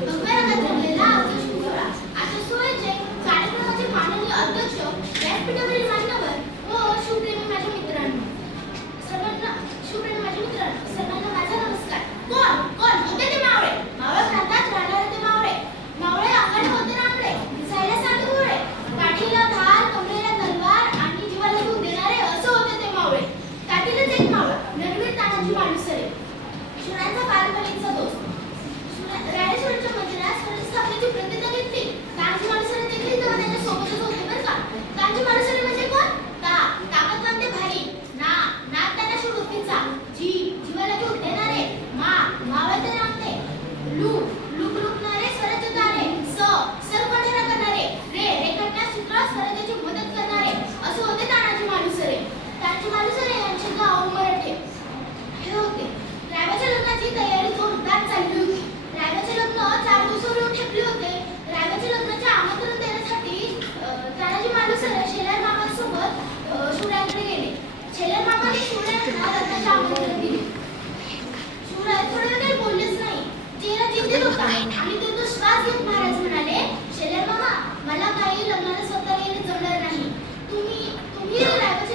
भगव्या रंगात रंगलेला आमचा शिवसोहळा. आजच्या सोहळ्याचे कार्यक्रमाचे माननीय अध्यक्ष, व्यासपीठावरील मान्यवर व शिवप्रेमी माझ्या मित्रांनो, सर्वांना माझा नमस्कार. कोण कोण होते ते मावळे? मावळ प्रांतात राहणारे ते मावळे. मावळे अंगाने होते रांगडे, दिसायला साधुभोळे, काठीला धार, कमरेला तलवार आणि जीवाला जीव देणारे असं होते ते मावळे. त्यातीलच एक मावळा रणवीर तानाजी मालुसरे, शूरांचा पारंपरिकचा दोस्त. रायरेश्वरच्या मंदिरात स्वराज्य स्थापनेची प्रतिज्ञा घेतली. तानाजी मालुसरे देखील तेव्हा त्यांच्या सोबतच होते बरं का. तानाजी मालुसरे म्हणजे कोण? ताकदवान ते भाई. नाद त्यांना शिववृत्तीचा. जीवाला जीव देणारे. मावळते रांगते. लुकणारे स्वराज्य तारे. सर्वपठण करणारे. रेखाटण्यास सूत्रास स्वराज्याची मदत करणारे असं होते तानाजी मालुसरे. तानाजी मालुसरे यांचे गाव उमरठे हे होते. रायबाच्या लग्नाची तयारी जोरदार चालली होती. रायबाचे लग्न 4 दिवसावर ठेपले होते. रायबाच्या लग्नाचे आमंत्रण देण्यासाठी तानाजी मालुसरे शेलार मामांसोबत शिवरायांकडे गेले. शेलार मामाने शिवरायांना लग्नाचे आमंत्रण दिले. शिवराय थोडे काही बोललेच नाही. चेहरा चिंतित होता आणि ते तो श्वास घेत महाराज म्हणाले, शेलार मामा, मला काही लग्नाला स्वतः येणे जमणार नाही. तुम्ही रायबाच्या